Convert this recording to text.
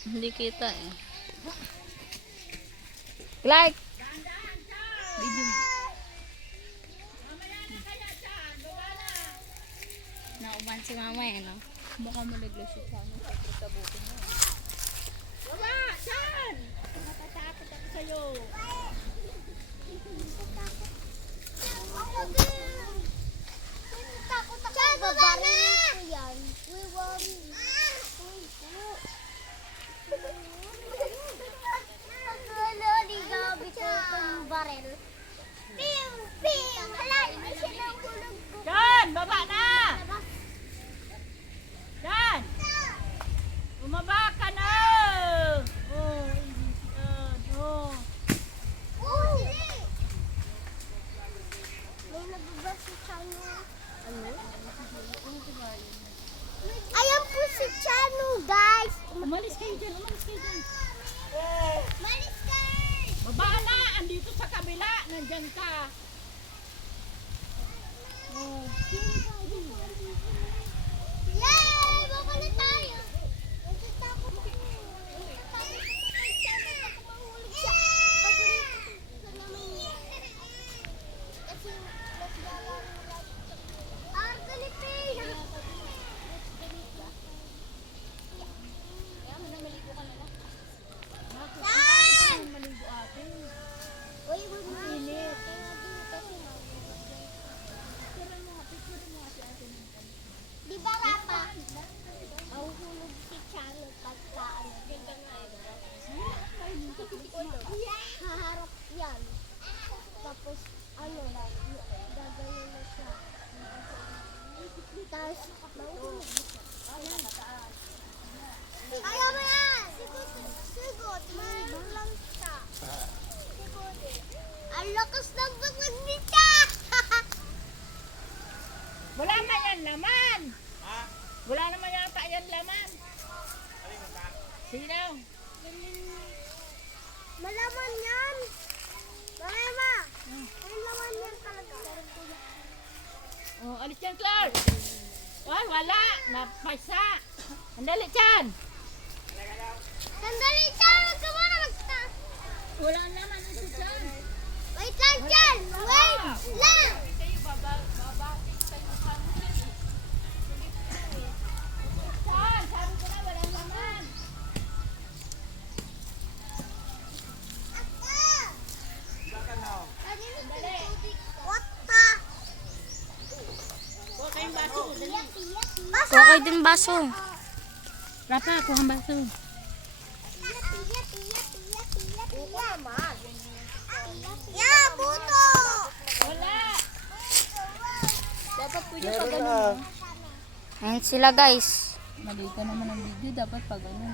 Hindi kita eh. Like. Video. Nauban si mama eh, no? Mukha maliglas siya sa ano. Sa buto mo. Baba! Saan? Natatakot ako sa'yo. Ako din. Takot ako. Babarilin ko yan. We want Gamit ko itong baril. Ping! Ping! Hala, hindi siya nahulog ko. Diyan! Baba na! Diyan! Bumaba ka na! Oh, hindi yan. Oh. Oh! May nababa si Chano. Ano? Ayan po si Chano, guys. Umalis kayo dyan, umalis kayo dyan. Malis ka! Baba na! Andito sa kabila! Nandyan ka! Oh. Yay! Baka na tayo! Natatakot ako. Natatakot ako kay Chano. Baka mahulog siya. Paborito ko naman niya. Kasi naglalaro lagi sa Argalipin! Saan? Uy, mainit. Di ba rapa? Mahuhulog si Chano pagka ano. Haharap yan. Tapos ano lang, gagawin na siya. Tapos mahuhulog siya. Ayaw mo yan! Sigod, mayroon lang siya. Sigod eh. Ang lakas ng basag nita! Wala man yan laman! Wala naman yata yan laman. Sino? Malaman yan! Mama! May laman yan talaga. Oh, alis yan, Clark! Ay, wala! Napasa! Andali dyan! Sandali dyan! Huwag ka muna magta! Wala naman ito dyan! Wait lang dyan! Wait lang! Saan? Sabi ko na, wala naman! What the? Huwag kayong baso. Basa! Kuha kayo din baso. Rapa, kuha ang baso. Yeah, puto! Wala! Dapat po yung pag ano. Ayan sila guys. Mali ka naman ang video. Dapat pag ano.